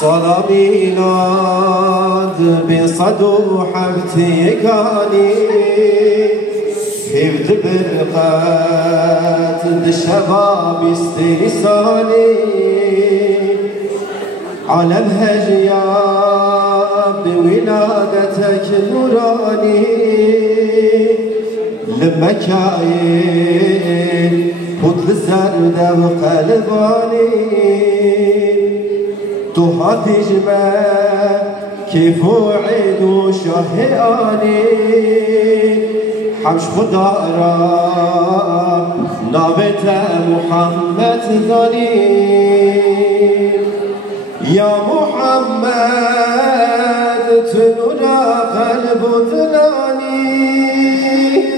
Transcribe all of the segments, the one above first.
صلا میلاد بصد و حبتیگانی حفظ برقت شباب استیسانی عالم هجیا بولادتك نوراني لمكاين خذ الزرد وقلباني توها تجمع كيف وعيد وشهياني حمش خدا را نابت محمد ذاني يا محمد تنورا قلب ذلاني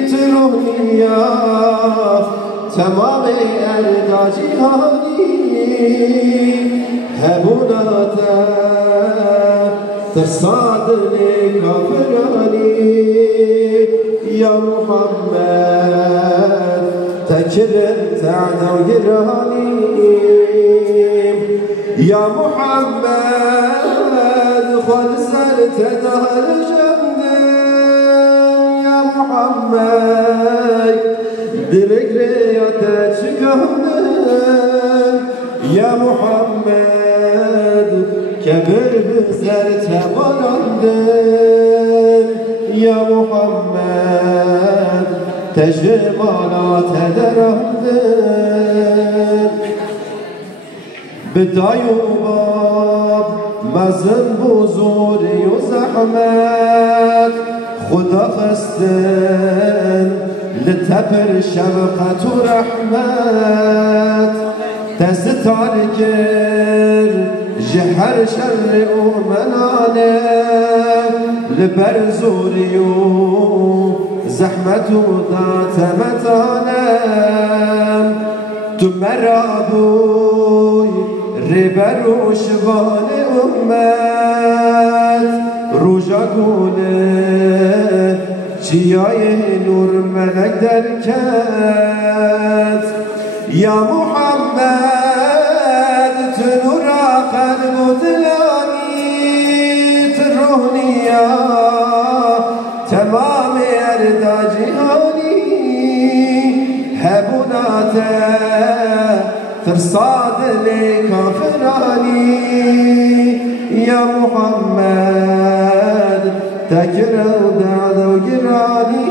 تروحي يا تمام أرضا جهاني هبوناتا ترصاد لكافراني يا محمد تكرم تعدى وجراني يا محمد خذ سرت دهر جمدن يا محمد درك رياتك شكهدن يا محمد كبر بسرت بلندن يا محمد تجمالات درهدن بدای و باب مزن بزرگی و زحمت خدا خستن لتبر شفقت و رحمت دست تارکر جهر شر و منانه لبر زوری و زحمت و دات متانم تو مرابوی ربر و شبان امت روژا گونه چیای نور ملک در کت یا محمد تنورا قلب و دلانی ترونیا تمام اردا جهانی هبوناته ترصاد لكافراني يا محمد تكرر دعد وجراني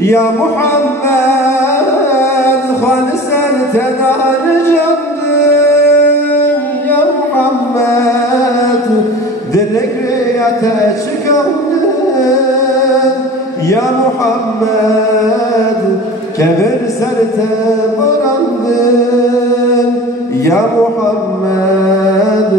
يا محمد خالصا تدار جمد يا محمد ذلك يا محمد كبر سرت برندن يا محمد